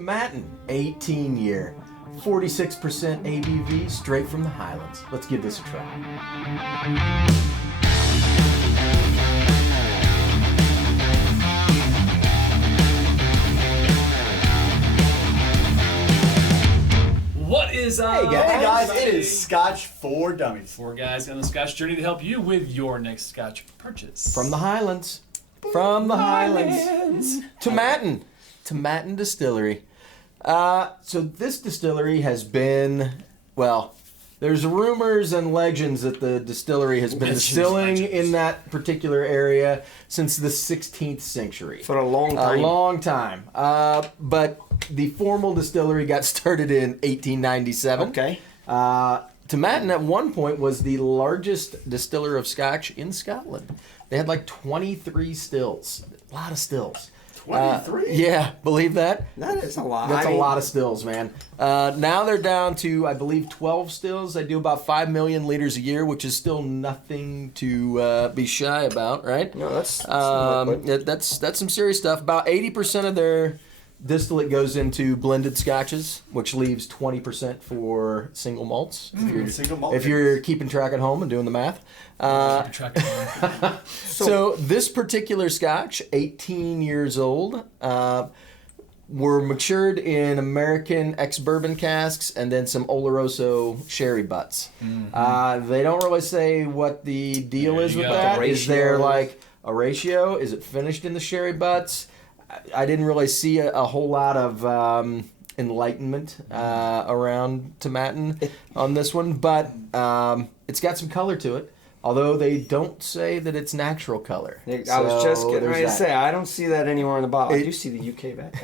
Tomatin, 18 year, 46% ABV, straight from the Highlands. Let's give this a try. What is up? Hey guys, It is Scotch for Dummies. 4 guys on the Scotch journey to help you with your next Scotch purchase. From the Highlands. From the Highlands. Tomatin Distillery. So this distillery has been, well, there's rumors and legends that the distillery has been distilling in that particular area since the 16th century. For a long time. A long time. But the formal distillery got started in 1897. Okay. Tomatin at one point was the largest distiller of Scotch in Scotland. They had like 23 stills. A lot of stills. 23? Yeah, believe that? That is a lot. That's a lot of stills, man. Now they're down to, I believe, 12 stills. They do about 5 million liters a year, which is still nothing to be shy about, right? No, that's That's some serious stuff. About 80% of their distillate goes into blended scotches, which leaves 20% for single malts. Single malt. If you're keeping track at home and doing the math. So this particular scotch, 18 years old, were matured in American ex-bourbon casks and then some Oloroso sherry butts. They don't really say what the deal is with that. Is there like a ratio? Is it finished in the sherry butts? I didn't really see a whole lot of enlightenment around Tomatin on this one, but it's got some color to it. Although they don't say that it's natural color. I was just getting ready to say, I don't see that anywhere in the bottle. I do see the UK back.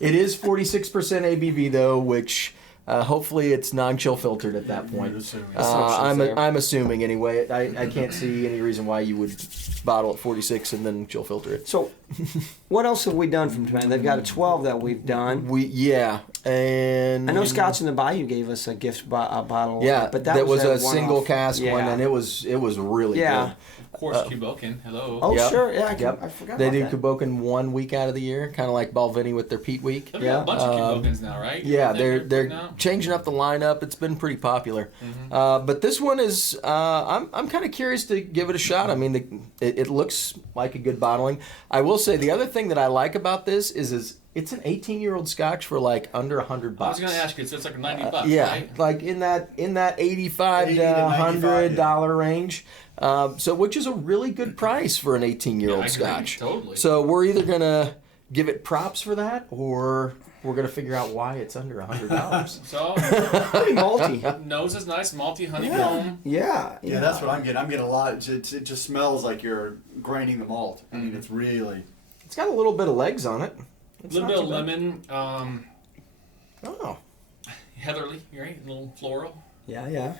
It is 46% ABV though, which hopefully it's non-chill filtered at that point. I'm assuming anyway. I can't see any reason why you would bottle at 46 and then chill filter it. So, what else have we done from Tomatin? They've got a 12 that we've done. And I know Scotch in the Bayou gave us a gift bottle. Yeah, but that was a one single off. cask one, and it was really good. Of course, Cuboken. Hello. Oh, Yep. sure. Yeah, I forgot They about do that. Cuboken 1 week out of the year, kind of like Balvenie with their Peat Week. They've got a bunch of Cubokens now, right? Yeah, They're they're changing up the lineup. It's been pretty popular. But this one is, I'm kind of curious to give it a shot. I mean, it looks like a good bottling. I will say the other thing that I like about this is it's an 18-year-old Scotch for like under $100. I was going to ask you, so it's like $90, yeah, right? like in that $85 to $100 range. So which is a really good price for an 18-year-old Scotch. Totally. So we're either gonna give it props for that, or we're gonna figure out why it's under $100. So Pretty malty. nose is nice, malty honeycomb. Yeah. Yeah, that's what I'm getting. I'm getting a lot. It just smells like you're grinding the malt. I mean, it's really... It's got a little bit of legs on it. A little bit of lemon, Oh. heatherly, right? A little floral. Yeah.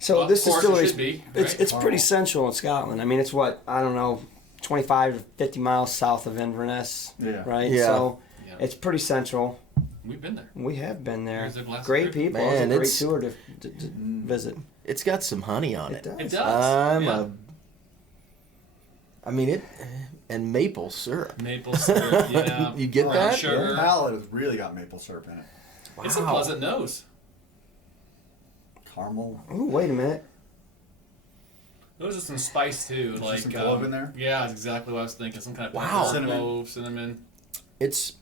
So Well, this of course distillery, it should be, it's right? pretty central in Scotland. I mean, it's what, I don't know, 25 to 50 miles south of Inverness. Yeah. Right? Yeah. So Yeah. it's pretty central. We've been there. We have been there. Here's the glass Great of people. Man, it's a great tour to visit. It's got some honey on it. It does. And maple syrup. Maple syrup, yeah. You get Brown that? Sugar. The palate has really got maple syrup in it. It's a pleasant nose. Caramel. Oh, wait a minute. Those are some spice too, like some clove in there? Yeah, that's exactly what I was thinking. Some kind of Wow. pepper, Cinnamon. clove, cinnamon. It's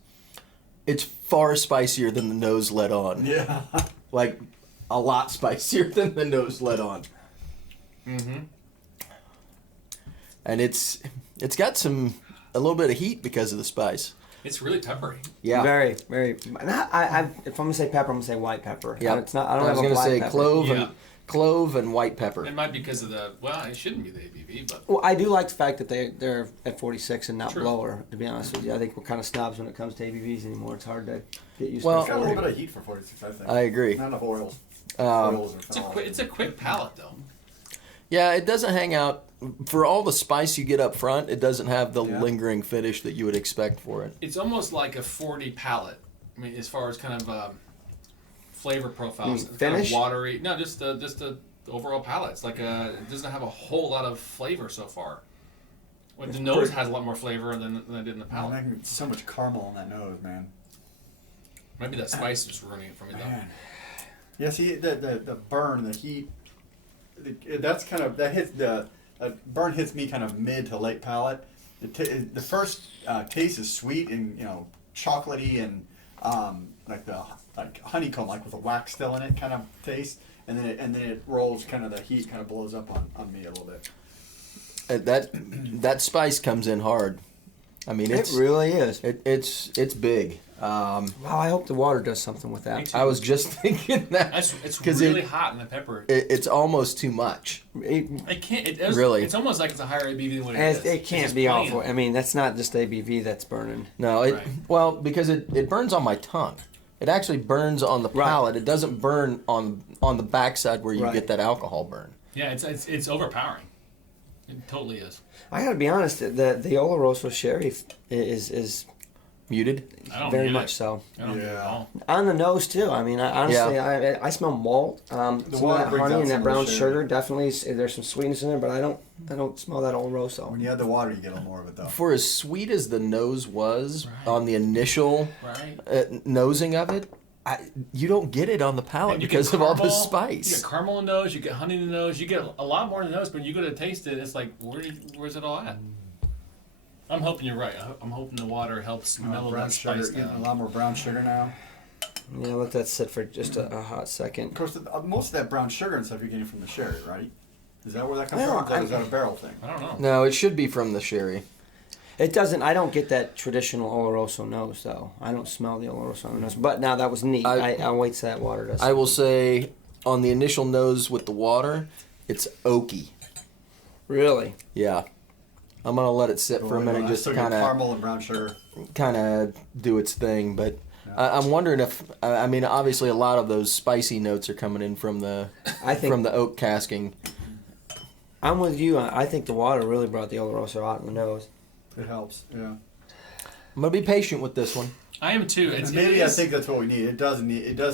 far spicier than the nose let on. Yeah. Like a lot spicier than the nose let on. And it's got a little bit of heat because of the spice. It's really peppery. Yeah. Very, very. If I'm gonna say pepper, I'm gonna say white pepper. Yeah. It's not. I don't I have was a gonna black say pepper. clove and white pepper. It might be because of the, well, it shouldn't be the ABV, but Well, I do like the fact that they're at 46 and not True. lower. To be honest with you, I think we're kind of snobs when it comes to ABVs anymore. It's hard to get used Well, It's got a to. little bit of heat for 46, I think. I agree. Not enough oils. it's a quick palate though. Yeah, it doesn't hang out. For all the spice you get up front, it doesn't have the Yeah. lingering finish that you would expect for it. It's almost like a 40 palate. I mean, as far as kind of flavor profiles, it's kind of finish? watery. No, just the overall palate. It's like it doesn't have a whole lot of flavor so far. Well, the nose has a lot more flavor than it did in the palate. Man, so much caramel on that nose, man. Maybe that spice is ruining it for me though. Man. Yeah, see the burn, the heat. That's kind of the burn hits me kind of mid to late palate. The first taste is sweet and chocolatey and like honeycomb, like with a wax still in it, kind of taste. And then it rolls, kind of the heat kind of blows up on me a little bit. That spice comes in hard. I mean, It really is. it's big. Wow, I hope the water does something with Me that. too. I was just thinking that It's 'cause really hot in the pepper. it's almost too much. It can't. Really? It's almost like it's a higher ABV than what it is. It It's can't just be plain. awful. I mean, that's not just ABV that's burning. No, Right. well, because it burns on my tongue. It actually burns on the Right. palate. It doesn't burn on the backside where you Right. get that alcohol burn. Yeah, it's overpowering. It totally is. I gotta be honest, the Oloroso sherry is Muted. I don't very get much it. so. I don't get it at all. On the nose too. I mean, honestly, Yeah. I smell malt. Some of water that brings honey out and some that of the brown sherry. sugar. Definitely, there's some sweetness in there, but I don't smell that Oloroso. When you add the water, you get a little more of it though. For as sweet as the nose was Right. on the initial Right. nosing of it, you don't get it on the palate And you because get of all the caramel, spice. You get caramel in the nose, you get honey in the nose, you get a lot more in the nose, but you go to taste it, it's like, where's it all at? I'm hoping you're right. I'm hoping the water helps mellow Brown that sugar, spice getting a down. lot more brown sugar now. Yeah, let that sit for just a hot Of second. course, most of that brown sugar and stuff you're getting from the sherry, right? Is that where that comes Well, from? Or is that a barrel thing? I don't know. No, it should be from the sherry. It doesn't. I don't get that traditional Oloroso nose though. I don't smell the Oloroso on the nose. But now that was neat. I'll wait till that water does. I will say, on the initial nose with the water, it's oaky. Really. Yeah. I'm gonna let it sit for a minute, I just still get kind caramel and brown sugar. of do its thing. But I'm wondering if I mean, obviously a lot of those spicy notes are coming in from the I think from the oak casking. I'm with you. I think the water really brought the Oloroso out in the nose. It helps. Yeah. I'm gonna be patient with this one. I am too. And maybe I think that's what we need. It does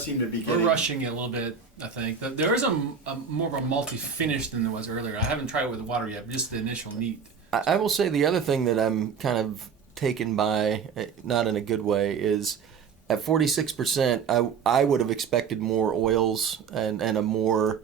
seem to be We're getting. rushing it a little bit, I think. There is a more of a malty finish than there was earlier. I haven't tried it with the water yet, but just the initial neat. I will say the other thing that I'm kind of taken by, not in a good way, is at 46%. I would have expected more oils and a more.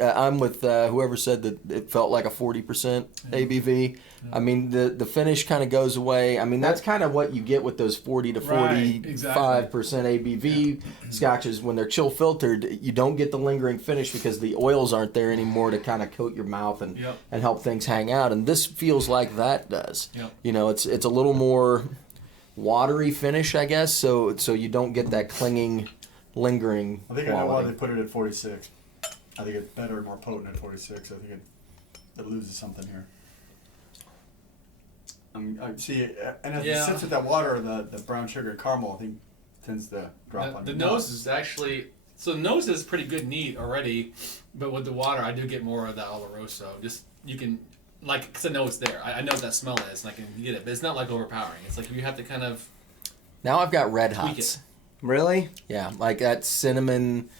I'm with whoever said that it felt like a 40% ABV. I mean, the finish kind of goes away. I mean, that's kind of what you get with those 40 to Right, 45% ABV scotches when they're chill filtered. You don't get the lingering finish because the oils aren't there anymore to kind of coat your mouth and help things hang out. And this feels like that does. Yep. You know, it's a little more watery finish, I guess. So you don't get that clinging, lingering I think I know why quality. they put it at 46. I think it's better, more potent at 46. I think it loses something here. I see, and as it sits with that water, the brown sugar and caramel, I think tends to drop on The your nose mouth. is actually the nose is pretty good neat already, but with the water I do get more of that Oloroso. Just you can because I know it's there. I know what that smell is, and I can get it, but it's not like overpowering. It's like you have to kind of Now I've got red tweak hots. it. Really? Yeah, like that cinnamon.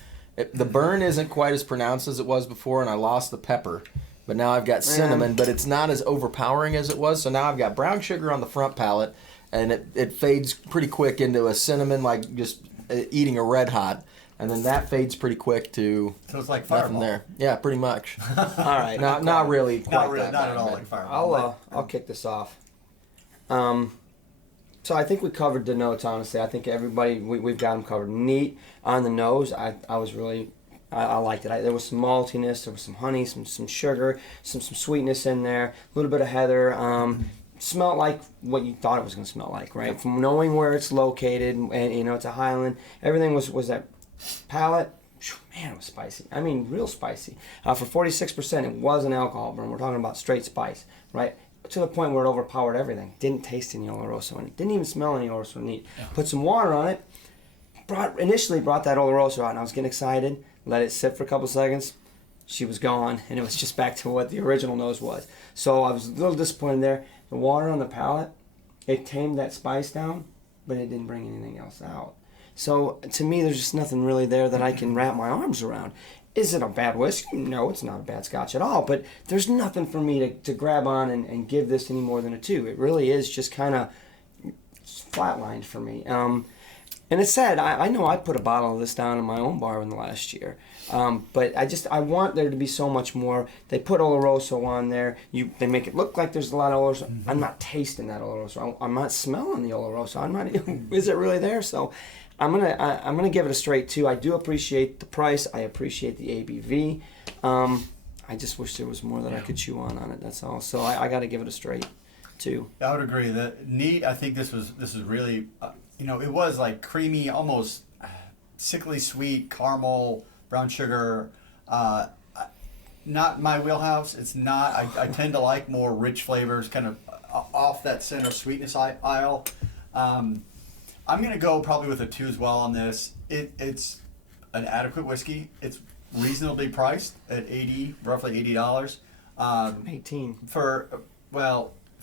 The burn isn't quite as pronounced as it was before, and I lost the pepper. But now I've got cinnamon, but it's not as overpowering as it was. So now I've got brown sugar on the front palate, and it fades pretty quick into a cinnamon, like just eating a red hot. And then that fades pretty quick to So it's like nothing Fireball. there. Yeah, pretty much. All right. Not really quite Not really, that not bad, at all but- like Fireball. I'll kick this off. So I think we covered the notes. Honestly, I think everybody we've got them covered. Neat on the nose. I was really. I liked it. There was some maltiness, there was some honey, some sugar, some sweetness in there, a little bit of heather. Smelled like what you thought it was going to smell like, right? From knowing where it's located, and it's a Highland. Everything was that palate. Man, it was spicy. I mean, real spicy. For 46%, it was an alcohol burn. We're talking about straight spice, right? To the point where it overpowered everything. Didn't taste any Oloroso in it. Didn't even smell any Oloroso neat. Yeah. Put some water on it. Initially brought that Oloroso out, and I was getting excited. Let it sit for a couple seconds. She was gone, and it was just back to what the original nose was. So I was a little disappointed there. The water on the palate, it tamed that spice down, but it didn't bring anything else out. So to me, there's just nothing really there that I can wrap my arms around. Is it a bad whiskey? No, it's not a bad scotch at all. But there's nothing for me to grab on and give this any more than a 2. It really is just kind of flatlined for me. And it's sad. I know I put a bottle of this down in my own bar in the last year. But I want there to be so much more. They put Oloroso on there. They make it look like there's a lot of Oloroso. Mm-hmm. I'm not tasting that Oloroso. I'm not smelling the Oloroso. I'm not. Is it really there? So I'm gonna give it a straight 2. I do appreciate the price. I appreciate the ABV. I just wish there was more that I could chew on it. That's all. So I got to give it a straight 2. I would agree. That neat. I think this is really, it was like creamy, almost sickly sweet, caramel, brown sugar. Not my wheelhouse. It's not. I tend to like more rich flavors, kind of off that center sweetness aisle. I'm gonna go probably with a 2 as well on this. It's an adequate whiskey. It's reasonably priced at roughly $80. 18 for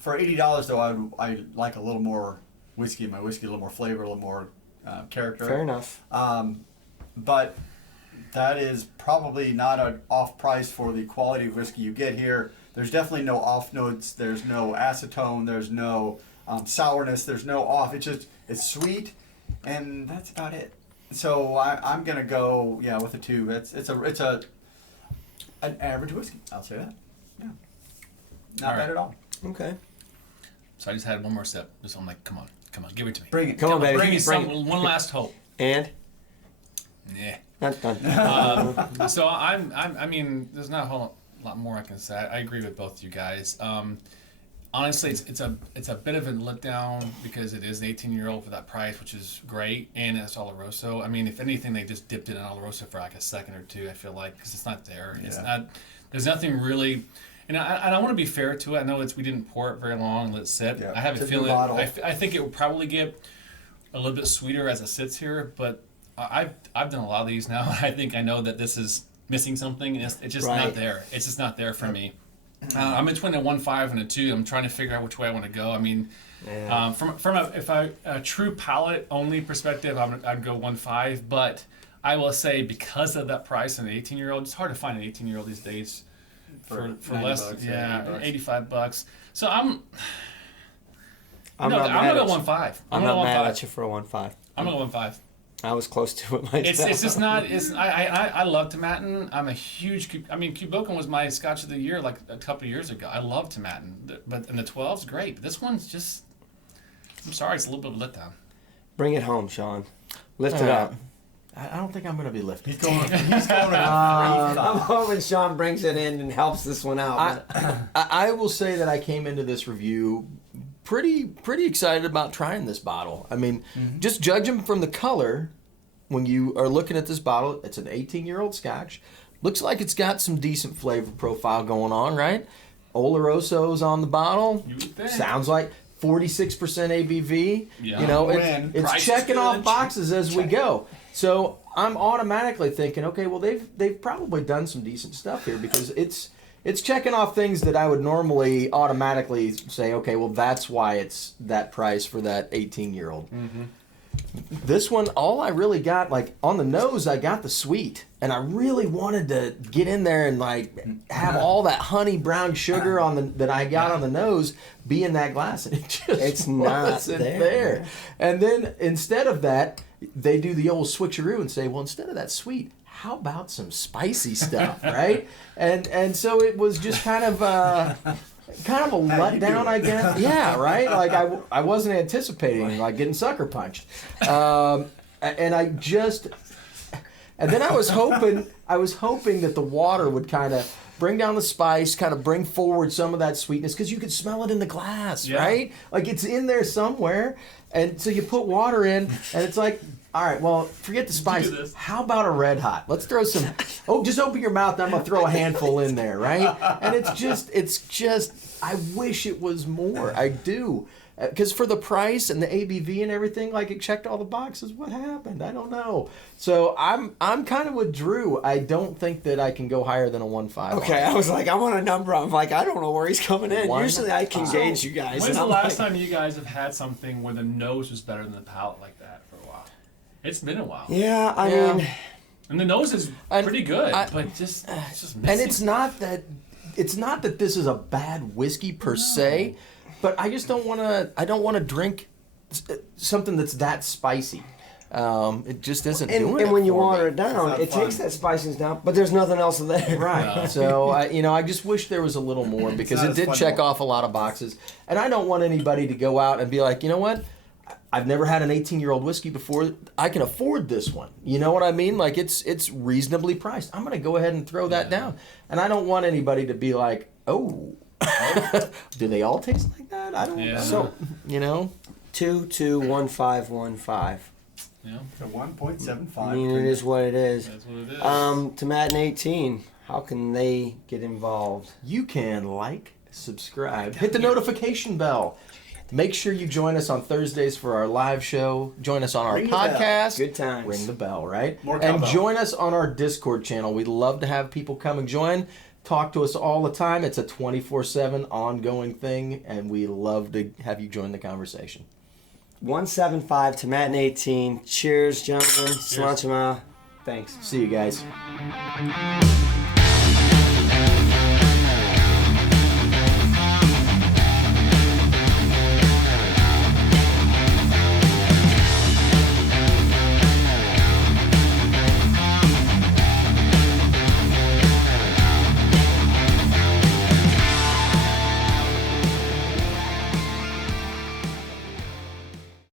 $80 though, I like a little more whiskey in my whiskey, a little more flavor, a little more character. Fair enough. But that is probably not an off price for the quality of whiskey you get here. There's definitely no off notes. There's no acetone. There's no sourness. There's no off. It's sweet, and that's about it. So I'm gonna go with a 2. It's an average whiskey. I'll say that. Yeah, not bad at all. Okay. So I just had one more sip. I'm like, come on, give it to me. Bring it. Come on, baby. Bring me one last hope. And? Yeah. Not done. So I mean, there's not a whole lot more I can say. I agree with both you guys. Honestly, it's a bit of a letdown because it is an 18-year-old for that price, which is great, and it's Oloroso. I mean, if anything, they just dipped it in Oloroso for like a second or 2. I feel like because it's not there. Yeah. It's not. There's nothing really. And I want to be fair to it. I know we didn't pour it very long and let it sit. Yeah. I have a feeling. I think it will probably get a little bit sweeter as it sits here, but I've done a lot of these now. I think I know that this is missing something. And it's just not there. It's just not there for me. I'm between a 1.5 and a 2. I'm trying to figure out which way I want to go. I mean, from a true palate only perspective, I'd go 1.5. But I will say because of that price and an 18-year-old, it's hard to find an 18-year-old these days for less. Bucks, $85. So I'm gonna go 1.5. I'm not mad at you for a 1.5. I'm gonna go 1.5. I was close to it myself. It's just not. I love Tomatin. I'm a huge. Cuboken was my Scotch of the year like a couple of years ago. I love Tomatin, and the 12's great. But this one's just. I'm sorry, it's a little bit of a letdown. Bring it home, Sean. Lift it up. I don't think I'm going to be lifting. He's going. I'm hoping Sean brings it in and helps this one out. I will say that I came into this review pretty excited about trying this bottle. I mean, just judging from the color, when you are looking at this bottle, it's an 18-year-old Scotch. Looks like it's got some decent flavor profile going on, right? Oloroso's on the bottle. Sounds like 46% ABV. Yeah. It's checking off boxes as we go. So I'm automatically thinking, okay, well they've probably done some decent stuff here because it's checking off things that I would normally automatically say, okay, well that's why it's that price for that 18-year-old. Mm-hmm. This one, all I really got, like on the nose, I got the sweet, and I really wanted to get in there and like have all that honey brown sugar that I got on the nose be in that glass, and it's not there. And then instead of that, they do the old switcheroo and say, well, instead of that sweet, how about some spicy stuff, right? And so it was just kind of a letdown, I guess. Yeah, right. Like I wasn't anticipating like getting sucker punched, and then I was hoping that the water would kind of bring down the spice, kind of bring forward some of that sweetness because you could smell it in the glass, right? Like it's in there somewhere, and so you put water in, and it's like. All right, well, forget the spice. How about a red hot? Let's throw some. Oh, just open your mouth. And I'm gonna throw a handful in there, right? And it's just. I wish it was more. I do, because for the price and the ABV and everything, like it checked all the boxes. What happened? I don't know. So I'm kind of with Drew. I don't think that I can go higher than a 1.5. Okay, I was like, I want a number. I'm like, I don't know where he's coming in. Usually I can gauge you guys. When's the last time you guys have had something where the nose was better than the palate like that for a while? It's been a while. Yeah, I mean, and the nose is pretty good, but it's just missing. And it's not that this is a bad whiskey per se, but I just don't want to. I don't want to drink something that's that spicy. It just isn't doing it. And when you for water me. it down, It's it not takes fun. that spiciness down, but there's nothing else there. Right. No. So I just wish there was a little more because not it as did fun check to- off a lot of boxes. And I don't want anybody to go out and be like, you know what? I've never had an 18-year-old whiskey before. I can afford this one. You know what I mean? Like it's reasonably priced. I'm going to go ahead and throw that down. And I don't want anybody to be like, oh, do they all taste like that? I don't know. Yeah. So, 221515. You know, So 1.75. I mean, it is what it is. that's what it is. Tomatin 18. How can they get involved? you can like, subscribe, hit the notification bell. Make sure you join us on Thursdays for our live show. Join us on our Ring the bell. podcast. Good times. Ring the bell, right? More and cowbell. join us on our Discord channel. We'd love to have people come and join. Talk to us all the time. It's a 24/7 ongoing thing, and we love to have you join the conversation. 175 Tomatin 18. Cheers, gentlemen. Cilantro. Thanks. See you guys.